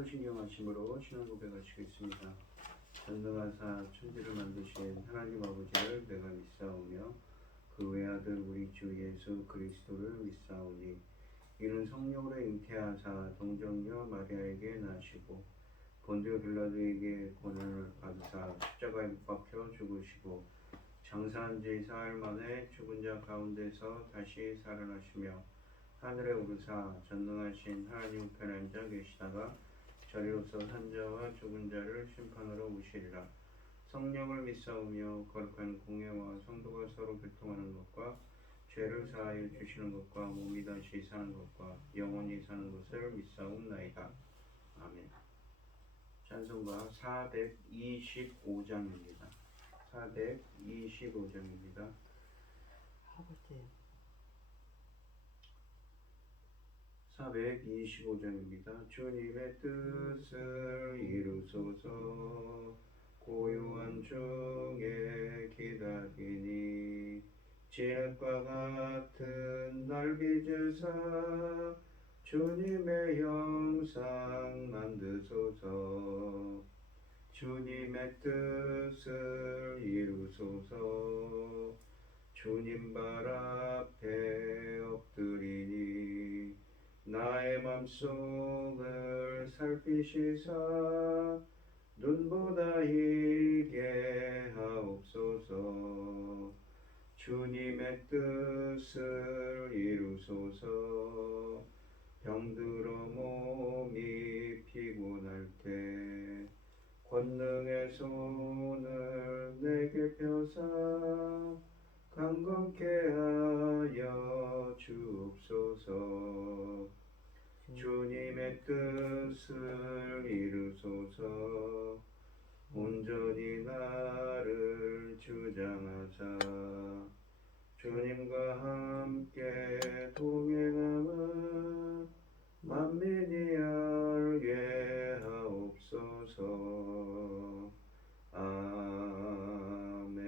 사도신경하심으로 신앙 고백하시겠습니다. 전능하사 천지를 만드신 하나님 아버지를 내가 믿사오며 그 외아들 우리 주 예수 그리스도를 믿사오니 이는 성령으로 잉태하사 동정녀 마리아에게 나시고 본디오 빌라도에게 고난을 받으사 십자가에 못 박혀 죽으시고 장사한 지 사흘 만에 죽은 자 가운데서 다시 살아나시며 하늘에 오르사 전능하신 하나님 우편에 앉아 계시다가 저리로서 산 자와 죽은 자를 심판하러 오시리라. 성령을 믿사오며 거룩한 공예와 성도가 서로 교통하는 것과 죄를 사하여 주시는 것과 몸이 다시 사는 것과 영원히 사는 것을 믿사옵나이다. 아멘. 찬송가 425장입니다. 425장입니다. 아버지 425장입니다. 주님의 뜻을 이루소서. 고요한 중에 기다리니 진흙과 같은 날 빚으사 주님의 형상 만드소서. 주님의 뜻을 이루소서. 주님 발 앞에 엎드리니 나의 맘속을 살피시사 눈보다 이게 하옵소서. 주님의 뜻을 이루소서. 병들어 몸이 피곤할 때 권능의 손을 내게 펴사 강건케 하여 주옵소서. 주님의 뜻을 이루소서. 온전히 나를 주장하사 주님과 함께 동행함은 만민이 알게 하옵소서. 아멘.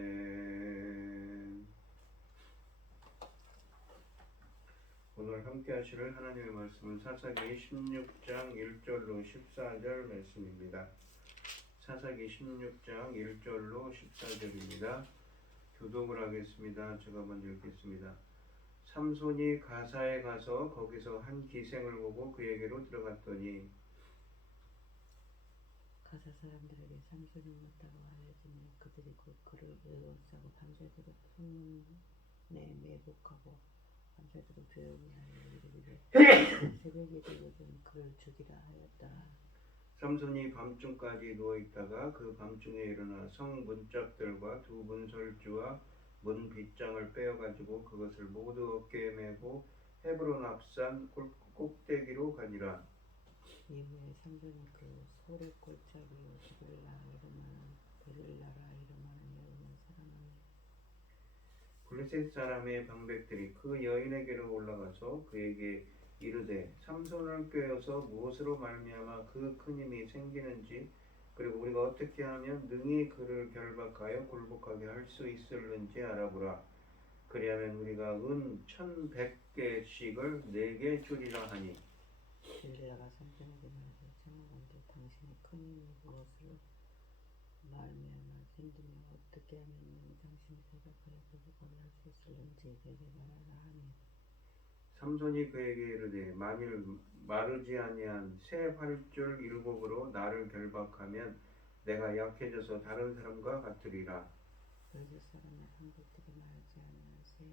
오늘 함께 하실 하나님의 말씀은 사사기 16장 1절로 14절 말씀입니다. 사사기 16장 1절로 14절입니다. 교독을 하겠습니다. 제가 먼저 읽겠습니다. 삼손이 가사에 가서 거기서 한 기생을 보고 그에게로 들어갔더니 가사 사람들에게 삼손이 왔다고 알려지며 그들이 곧 그를 애워싸고 밤새도록 성문에 매복하고 밤새도록 조용히 하여 이르기를 새벽이 되거든 그를 죽이라 하였다. 삼손이 밤중까지 누워있다가 그 밤중에 일어나 성 문짝들과 두 문설주와 문 빗장을 빼어가지고 그것을 모두 어깨에 메고 헤브론 앞산 꼭대기로 가니라. 이후에 삼손이 그 소래 골짜기로 데릴라라 이름하는 여인의 사람을 블레셋 사람의 방백들이 그 여인에게로 올라가서 그에게 이르되 삼손을 꾀어서 무엇으로 말미암아 그 큰 힘이 생기는지 그리고 우리가 어떻게 하면 능히 그를 결박하여 굴복하게 할 수 있을는지 알아보라. 그리하면 우리가 은 1,100개씩을 내게 주리라 하니 데릴라가 삼손에게 말하되 청하건대 당신의 큰 힘이 무엇으로 말미암아 생기며 어떻게 하면 능히 당신이 결박하여 굴복하게 할 수 있을는지 내게 말하라 하니 삼손이 그에게 이르되 만일 마르지 아니한 새 활줄 7으로 나를 결박하면 내가 약해져서 다른 사람과 같으리라. 블레셋 사람의 방백들이 마르지 아니한 새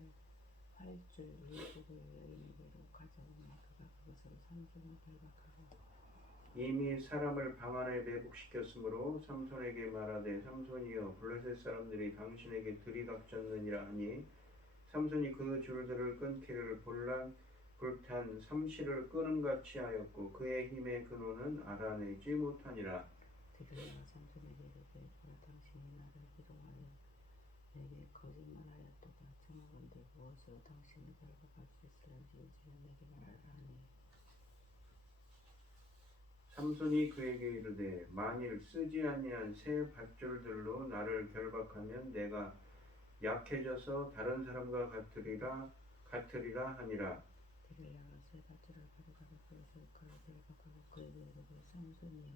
활줄 7을 여인에게로 가져오니 그가 그것으로 삼손을 결박하고 이미 사람을 방 안에 매복시켰으므로 삼손에게 말하되 삼손이여 블레셋 사람들이 당신에게 들이닥쳤느니라 하니 삼손이 그 줄들을 끊기를 불탄 삼시를 끄는같이 하였고 그의 힘의 근원은 알아내지 못하니라. 데릴라가 삼손에게 이르되 보라 당신이 나를 희롱하여 내게 거짓말하였도다. 청하건대 무엇으로 당신을 결박할 수 있을는지 이제는 내게 말하라 하니 삼손이 그에게 이르되 만일 쓰지 아니한 새 밧줄들로 나를 결박하면 내가 약해져서 다른 사람과 같으리라 하니라. 데릴라가 새 밧줄을 가져가서 그것을 그를 결박하고 그 그에게 이르되 삼손이여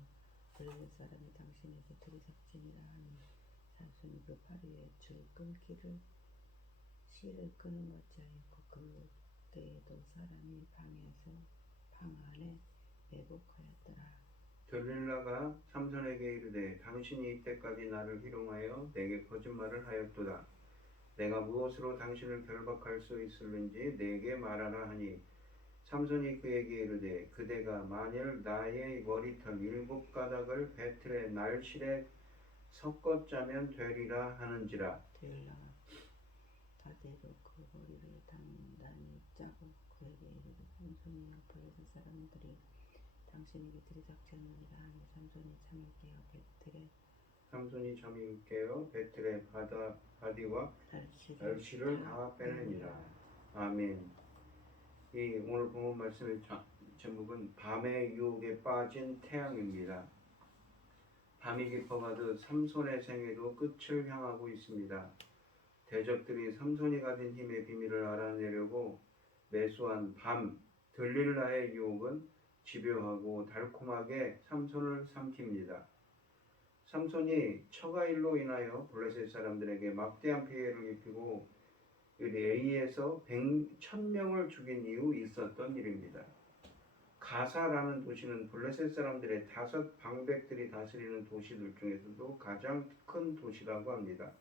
블레셋 사람이 당신에게 들이닥치니라 하니 삼손이 그 팔 위에 줄 끊기를 실을 끄는 어찌하였고 그때에도 사람이 방 안에 매복하였더라. 들릴라가 삼손에게 이르되 당신이 이때까지 나를 희롱하여 내게 거짓말을 하였도다. 내가 무엇으로 당신을 결박할 수 있을는지 내게 말하라 하니 삼손이 그에게 이르되 그대가 만일 나의 머리털 7가닥을 배틀의 날실에 섞어 짜면 되리라 하는지라. 들릴라가 다대로 그 머리를 단단히 짜고 그에게 이르되 삼손이여 블레셋 사람들이 당신에게 들이닥쳤느니라 하니 삼손이 잠이 깨어 배틀의 바디와 날씨를 다 빼내니라. 아멘. 이 오늘 본문 말씀의 제목은 밤의 유혹에 빠진 태양입니다. 밤이 깊어가듯 삼손의 생애도 끝을 향하고 있습니다. 대적들이 삼손이 가진 힘의 비밀을 알아내려고 매수한 밤 들릴라의 유혹은 집요하고 달콤하게 삼손을 삼킵니다. 삼손이 처가일로 인하여 블레셋 사람들에게 막대한 피해를 입히고 A에서 1000명을 죽인 이후 있었던 일입니다. 가사라는 도시는 블레셋 사람들의 5 방백들이 다스리는 도시들 중에서도 가장 큰 도시라고 합니다.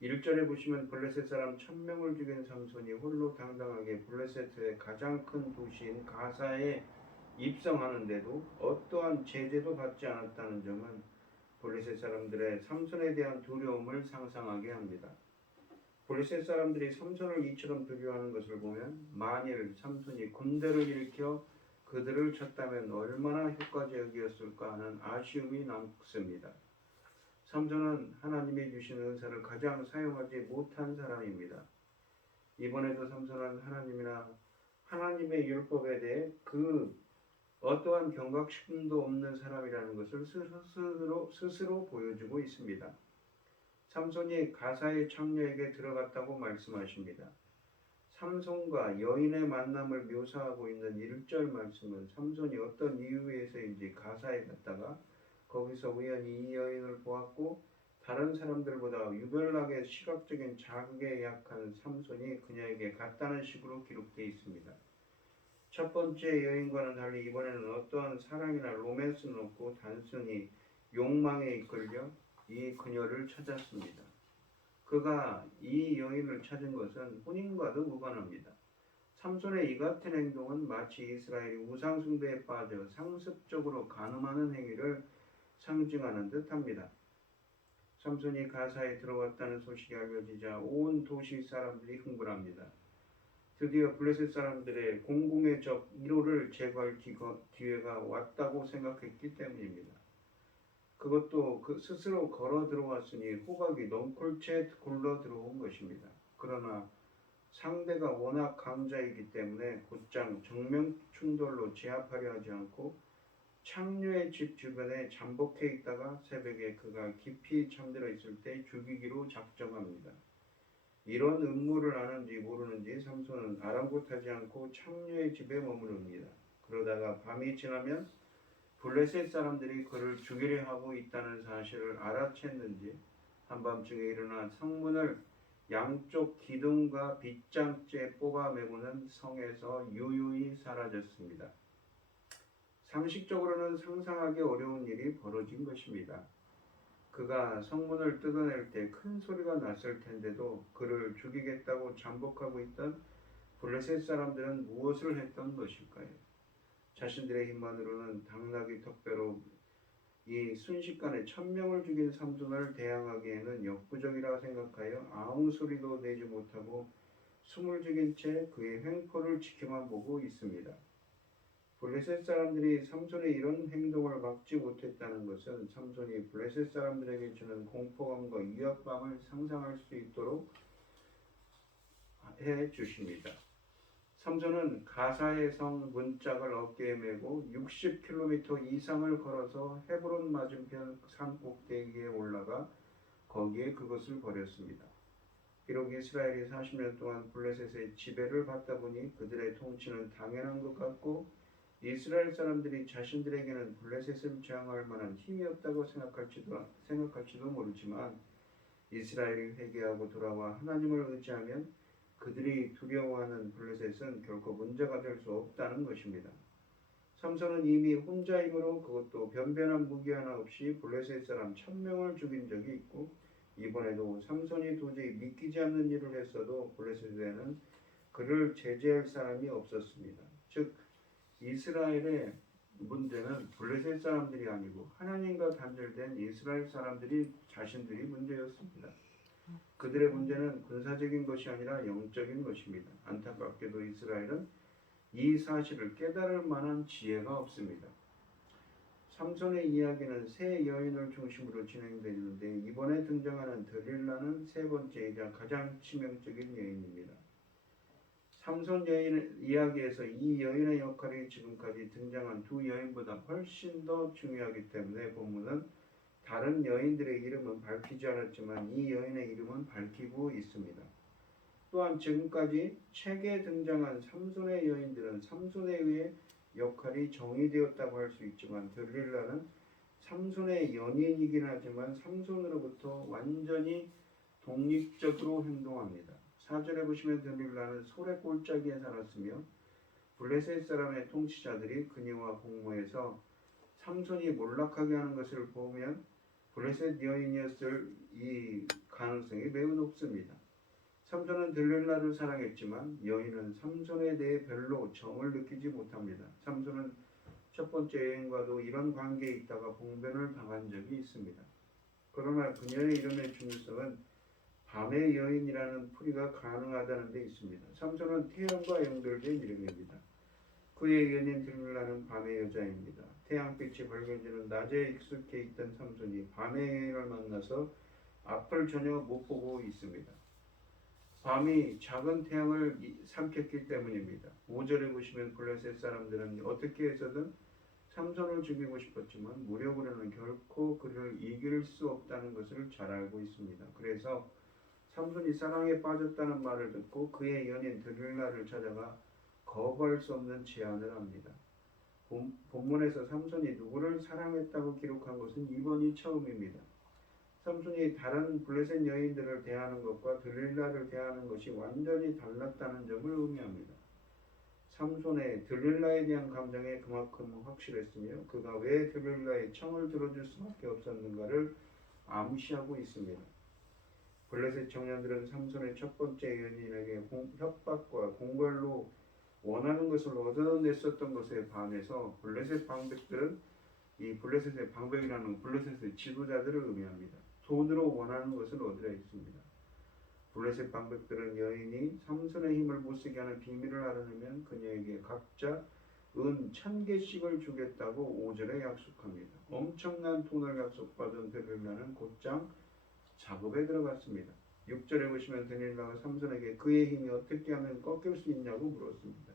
1절에 보시면 블레셋 사람 1000명을 죽인 삼손이 홀로 당당하게 블레셋의 가장 큰 도시인 가사에 입성하는데도 어떠한 제재도 받지 않았다는 점은 블레셋 사람들의 삼손에 대한 두려움을 상상하게 합니다. 블레셋 사람들이 삼손을 이처럼 두려워하는 것을 보면 만일 삼손이 군대를 일으켜 그들을 쳤다면 얼마나 효과적이었을까 하는 아쉬움이 남습니다. 삼손은 하나님이 주신 은사를 가장 사용하지 못한 사람입니다. 이번에도 삼손은 하나님의 율법에 대해 그 어떠한 경각심도 없는 사람이라는 것을 스스로 보여주고 있습니다. 삼손이 가사의 창녀에게 들어갔다고 말씀하십니다. 삼손과 여인의 만남을 묘사하고 있는 1절 말씀은 삼손이 어떤 이유에서인지 가사에 갔다가 거기서 우연히 이 여인을 보았고 다른 사람들보다 유별나게 시각적인 자극에 약한 삼손이 그녀에게 갔다는 식으로 기록되어 있습니다. 첫 번째 여인과는 달리 이번에는 어떠한 사랑이나 로맨스는 없고 단순히 욕망에 이끌려 이 그녀를 찾았습니다. 그가 이 여인을 찾은 것은 혼인과도 무관합니다. 삼손의 이 같은 행동은 마치 이스라엘이 우상숭배에 빠져 상습적으로 간음하는 행위를 상징하는 듯합니다. 삼손이 가사에 들어왔다는 소식이 알려지자 온 도시 사람들이 흥분합니다. 드디어 블레셋 사람들의 공공의 적 1호를 제거할 기회가 왔다고 생각했기 때문입니다. 그것도 스스로 걸어 들어왔으니 호각이 넝쿨채 굴러 들어온 것입니다. 그러나 상대가 워낙 강자이기 때문에 곧장 정면 충돌로 제압하려 하지 않고 창녀의 집 주변에 잠복해 있다가 새벽에 그가 깊이 잠들어 있을 때 죽이기로 작정합니다. 이런 음모를 아는지 모르는지 삼손은 아랑곳하지 않고 창녀의 집에 머무릅니다. 그러다가 밤이 지나면 블레셋 사람들이 그를 죽이려 하고 있다는 사실을 알아챘는지 한밤중에 일어나 성문을 양쪽 기둥과 빗장째 뽑아매고는 성에서 유유히 사라졌습니다. 상식적으로는 상상하기 어려운 일이 벌어진 것입니다. 그가 성문을 뜯어낼 때 큰 소리가 났을 텐데도 그를 죽이겠다고 잠복하고 있던 블레셋 사람들은 무엇을 했던 것일까요? 자신들의 힘만으로는 당나귀 턱뼈로 이 순식간에 1000명을 죽인 삼손을 대항하기에는 역부족이라 생각하여 아무 소리도 내지 못하고 숨을 죽인 채 그의 횡포를 지켜만 보고 있습니다. 블레셋 사람들이 삼손의 이런 행동을 막지 못했다는 것은 삼손이 블레셋 사람들에게 주는 공포감과 위압감을 상상할 수 있도록 해 주십니다. 삼손은 가사의 성 문짝을 어깨에 메고 60km 이상을 걸어서 헤브론 맞은편 산 꼭대기에 올라가 거기에 그것을 버렸습니다. 비록 이스라엘이 40년 동안 블레셋의 지배를 받다 보니 그들의 통치는 당연한 것 같고 이스라엘 사람들이 자신들에게는 블레셋을 저항할 만한 힘이 없다고 생각할지도 모르지만 이스라엘이 회개하고 돌아와 하나님을 의지하면 그들이 두려워하는 블레셋은 결코 문제가 될 수 없다는 것입니다. 삼손은 이미 혼자 힘으로 그것도 변변한 무기 하나 없이 블레셋 사람 1000명을 죽인 적이 있고 이번에도 삼손이 도저히 믿기지 않는 일을 했어도 블레셋에는 그를 제재할 사람이 없었습니다. 즉 이스라엘의 문제는 블레셋 사람들이 아니고 하나님과 단절된 이스라엘 사람들이 자신들이 문제였습니다. 그들의 문제는 군사적인 것이 아니라 영적인 것입니다. 안타깝게도 이스라엘은 이 사실을 깨달을 만한 지혜가 없습니다. 삼손의 이야기는 세 여인을 중심으로 진행되는데 이번에 등장하는 들릴라는 세 번째이자 가장 치명적인 여인입니다. 삼손 여인 이야기에서 이 여인의 역할이 지금까지 등장한 두 여인보다 훨씬 더 중요하기 때문에 본문은 다른 여인들의 이름은 밝히지 않았지만 이 여인의 이름은 밝히고 있습니다. 또한 지금까지 책에 등장한 삼손의 여인들은 삼손에 의해 역할이 정의되었다고 할 수 있지만 들릴라는 삼손의 연인이긴 하지만 삼손으로부터 완전히 독립적으로 행동합니다. 4절에 보시면 들릴라는 소래 골짜기에 살았으며 블레셋 사람의 통치자들이 그녀와 공모해서 삼손이 몰락하게 하는 것을 보면 블레셋 여인이었을 이 가능성이 매우 높습니다. 삼손은 들릴라를 사랑했지만 여인은 삼손에 대해 별로 정을 느끼지 못합니다. 삼손은 첫 번째 여인과도 이런 관계에 있다가 봉변을 당한 적이 있습니다. 그러나 그녀의 이름의 중요성은 밤의 여인이라는 풀이가 가능하다는 데 있습니다. 삼손은 태양과 연결된 이름입니다. 그의 연인 들릴라는 밤의 여자입니다. 태양빛이 밝아지는 낮에 익숙해 있던 삼손이 밤의 여인을 만나서 앞을 전혀 못 보고 있습니다. 밤이 작은 태양을 삼켰기 때문입니다. 5절에 보시면 블레셋 사람들은 어떻게 해서든 삼손을 죽이고 싶었지만 무력으로는 결코 그를 이길 수 없다는 것을 잘 알고 있습니다. 그래서 삼손이 사랑에 빠졌다는 말을 듣고 그의 연인 들릴라를 찾아가 거부할 수 없는 제안을 합니다. 본문에서 삼손이 누구를 사랑했다고 기록한 것은 이번이 처음입니다. 삼손이 다른 블레셋 여인들을 대하는 것과 들릴라를 대하는 것이 완전히 달랐다는 점을 의미합니다. 삼손의 들릴라에 대한 감정이 그만큼 확실했으며 그가 왜 들릴라의 청을 들어줄 수밖에 없었는가를 암시하고 있습니다. 블레셋 청년들은 삼손의 첫 번째 연인에게 협박과 공갈로 원하는 것을 얻어냈었던 것에 반해서 블레셋 방백들은 이 블레셋의 방백이라는 블레셋의 지도자들을 의미합니다. 돈으로 원하는 것을 얻으려 했습니다. 블레셋 방백들은 여인이 삼손의 힘을 못쓰게 하는 비밀을 알아내면 그녀에게 각자 은 1000개씩을 주겠다고 5절에 약속합니다. 엄청난 돈을 약속받은 들릴라는 곧장 작업에 들어갔습니다. 6절에 보시면 들릴라가 삼손에게 그의 힘이 어떻게 하면 꺾일 수 있냐고 물었습니다.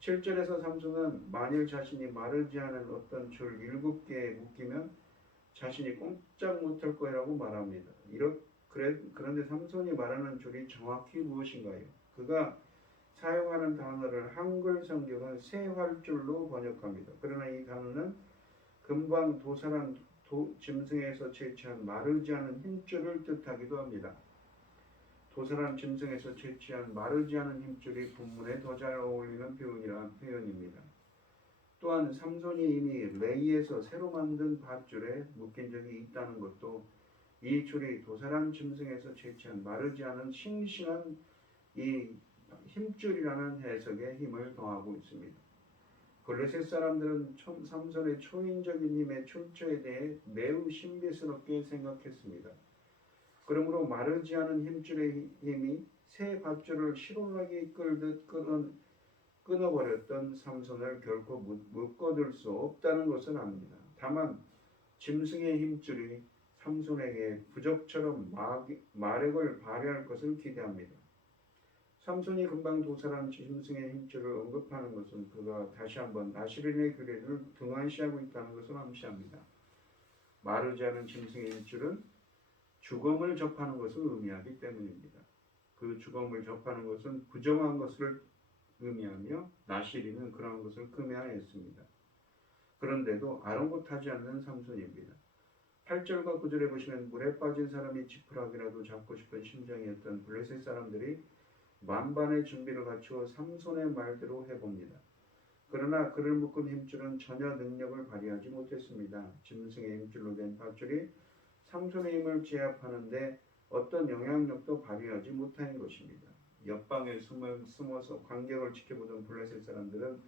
7절에서 삼손은 만일 자신이 마르지 않은 어떤 줄 7개에 묶이면 자신이 꼼짝 못할 거라고 말합니다. 그런데 삼손이 말하는 줄이 정확히 무엇인가요? 그가 사용하는 단어를 한글 성경은 세활줄로 번역합니다. 그러나 이 단어는 금방 도살한 짐승에서 채취한 마르지 않은 힘줄을 뜻하기도 합니다. 도살한 짐승에서 채취한 마르지 않은 힘줄이 본문에 더 잘 어울리는 표현입니다. 또한 삼손이 이미 레이에서 새로 만든 밧줄에 묶인 적이 있다는 것도 이 줄이 도살한 짐승에서 채취한 마르지 않은 싱싱한 이 힘줄이라는 해석에 힘을 더하고 있습니다. 블레셋 사람들은 삼손의 초인적인 힘의 출처에 대해 매우 신비스럽게 생각했습니다. 그러므로 마르지 않은 힘줄의 힘이 새 밧줄을 실온하게 이끌듯 끊어버렸던 삼손을 결코 묶어둘 수 없다는 것을 압니다. 다만 짐승의 힘줄이 삼손에게 부적처럼 마력을 발휘할 것을 기대합니다. 삼손이 금방 도살한 짐승의 힘줄을 언급하는 것은 그가 다시 한번 나시린의 규례를 등한시하고 있다는 것을 암시합니다. 마르지 않은 짐승의 힘줄은 죽음을 접하는 것을 의미하기 때문입니다. 그 죽음을 접하는 것은 부정한 것을 의미하며 나시리는 그러한 것을 금해하였습니다. 그런데도 아랑곳하지 않는 삼손입니다. 8절과 9절에 보시면 물에 빠진 사람이 지푸라기라도 잡고 싶은 심정이었던 블레셋 사람들이 만반의 준비를 갖추어 삼손의 말대로 해봅니다. 그러나 그를 묶은 힘줄은 전혀 능력을 발휘하지 못했습니다. 짐승의 힘줄로 된 밧줄이 삼손의 힘을 제압하는데 어떤 영향력도 발휘하지 못한 것입니다. 옆방에 숨어서 광경을 지켜보던 블레셋 사람들은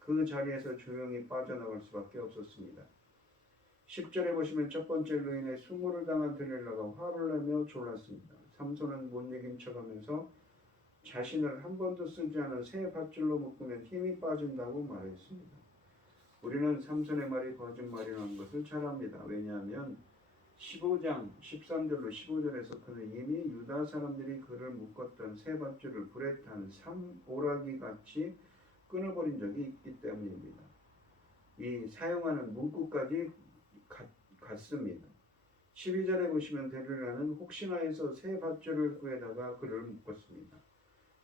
그 자리에서 조용히 빠져나갈 수밖에 없었습니다. 10절에 보시면 첫 번째로 인해 수모를 당한 들릴라가 화를 내며 졸랐습니다. 삼손은 못 이긴 척하면서 자신을 한 번도 쓰지 않은 새 밧줄로 묶으면 힘이 빠진다고 말했습니다. 우리는 삼손의 말이 거짓말이라는 것을 잘 압니다. 왜냐하면 15장 13절로 15절에서 그는 이미 유다 사람들이 그를 묶었던 새 밧줄을 불에 탄 삼오라기 같이 끊어버린 적이 있기 때문입니다. 이 사용하는 문구까지 같습니다. 12절에 보시면 데릴라는 혹시나 해서 새 밧줄을 구해다가 그를 묶었습니다.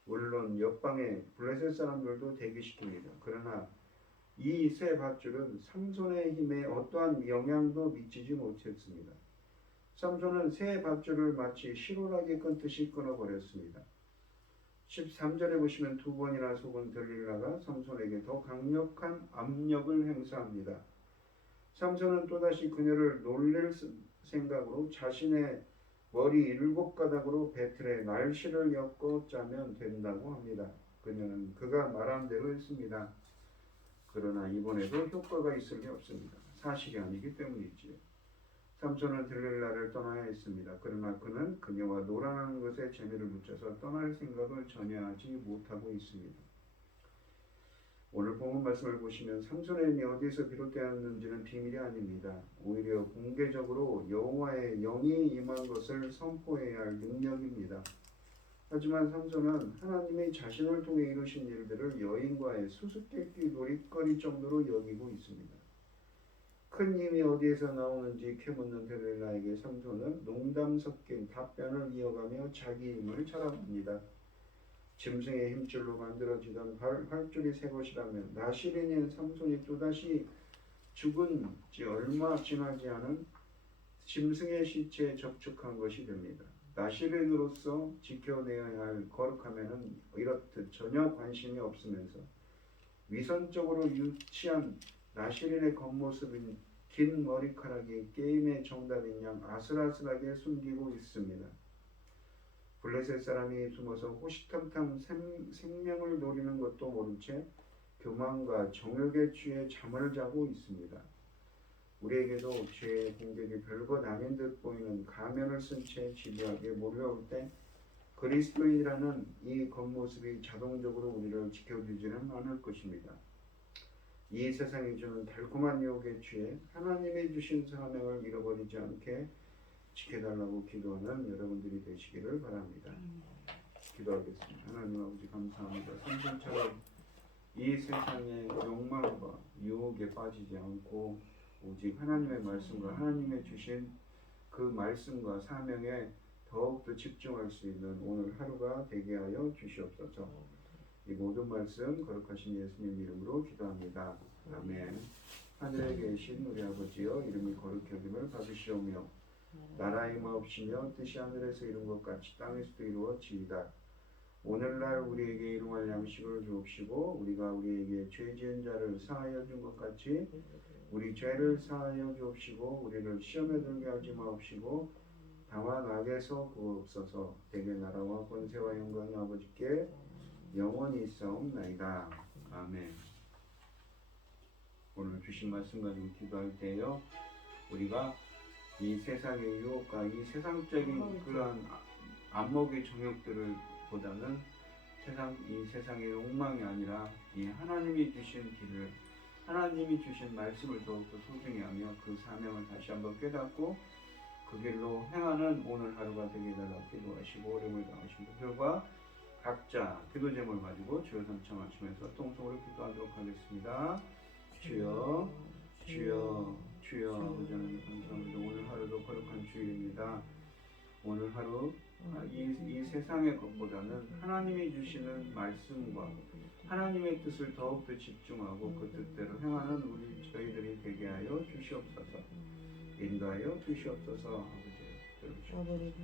물론 옆방의 블레셋 사람들도 대기시킵니다. 그러나 이 새 밧줄은 삼손의 힘에 어떠한 영향도 미치지 못했습니다. 삼손은 새 밧줄을 마치 실오라기 끊듯이 끊어버렸습니다. 13절에 보시면 두 번이나 속은 들릴라가 삼손에게 더 강력한 압력을 행사합니다. 삼손은 또다시 그녀를 놀릴 생각으로 자신의 머리 7가닥으로 배틀에 날씨를 엮어 짜면 된다고 합니다. 그녀는 그가 말한 대로 했습니다. 그러나 이번에도 효과가 있을 리 없습니다. 사실이 아니기 때문이지요. 삼손은 들릴라를 떠나야 했습니다. 그러나 그는 그녀와 놀아나는 것에 재미를 붙여서 떠날 생각을 전혀 하지 못하고 있습니다. 오늘 본문 말씀을 보시면 삼손의 힘이 어디서 비롯되었는지는 비밀이 아닙니다. 오히려 공개적으로 여호와의 영이 임한 것을 선포해야 할 능력입니다. 하지만 삼손은 하나님이 자신을 통해 이루신 일들을 여인과의 수수께끼 놀이거리 정도로 여기고 있습니다. 큰 힘이 어디에서 나오는지 캐묻는 데릴라에게 삼손은 농담 섞인 답변을 이어가며 자기 힘을 자랑합니다. 짐승의 힘줄로 만들어지던 활줄이 새 것이라면 나시린인 삼손이 또다시 죽은 지 얼마 지나지 않은 짐승의 시체에 접촉한 것이 됩니다. 나시린으로서 지켜내야 할 거룩함에는 이렇듯 전혀 관심이 없으면서 위선적으로 유치한 나시린의 겉모습인 긴 머리카락이 게임의 정답인 양 아슬아슬하게 숨기고 있습니다. 블레셋 사람이 숨어서 호시탐탐 생명을 노리는 것도 모른 채 교만과 정욕에 취해 잠을 자고 있습니다. 우리에게도 죄의 공격이 별것 아닌 듯 보이는 가면을 쓴 채 집요하게 몰려올 때 그리스도인이라는 이 겉모습이 자동적으로 우리를 지켜주지는 않을 것입니다. 이 세상이 주는 달콤한 유혹에 취해 하나님이 주신 사명을 잃어버리지 않게 지켜달라고 기도하는 여러분들이 되시기를 바랍니다. 기도하겠습니다. 하나님 아버지 감사합니다. 삼손처럼 이 세상의 욕망과 유혹에 빠지지 않고 오직 하나님의 말씀과 하나님의 주신 그 말씀과 사명에 더욱더 집중할 수 있는 오늘 하루가 되게 하여 주시옵소서. 이 모든 말씀 거룩하신 예수님 이름으로 기도합니다. 아멘. 하늘에 계신 우리 아버지여 이름이 거룩히 여김을 받으시오며 나라의 마옵시며 뜻이 하늘에서 이룬 것 같이 땅에서도 이루어지이다. 오늘날 우리에게 일용할 양식을 주옵시고 우리가 우리에게 죄 지은 자를 사하여 준 것 같이 우리 죄를 사하여 주옵시고 우리를 시험에 들게 하지 마옵시고 다만 악에서 구하옵소서. 대개 나라와 권세와 영광이 아버지께 영원히 있사옵나이다. 아멘. 오늘 주신 말씀 가지고 기도할 때요 우리가 이 세상의 유혹과 이 세상적인 그러한 안목의 정욕들을 보다는 이 세상의 욕망이 아니라 이 하나님이 주신 길을 하나님이 주신 말씀을 더욱더 소중히 하며 그 사명을 다시 한번 깨닫고 그 길로 행하는 오늘 하루가 되게 해달라고 기도하시고 어려움을 당하신 분들과 각자 기도 제목을 가지고 주여 삼창하시면서 통성으로 기도하도록 하겠습니다. 주여 주여 주여 아버지 하나님 감사합니다. 오늘 하루도 거룩한 주일입니다. 오늘 하루 이 세상의 것보다는 하나님이 주시는 말씀과 하나님의 뜻을 더욱더 집중하고 그 뜻대로 행하는 우리 저희들이 되게 하여 주시옵소서. 인도하여 주시옵소서. 아버지 들어주시옵소서. 아버지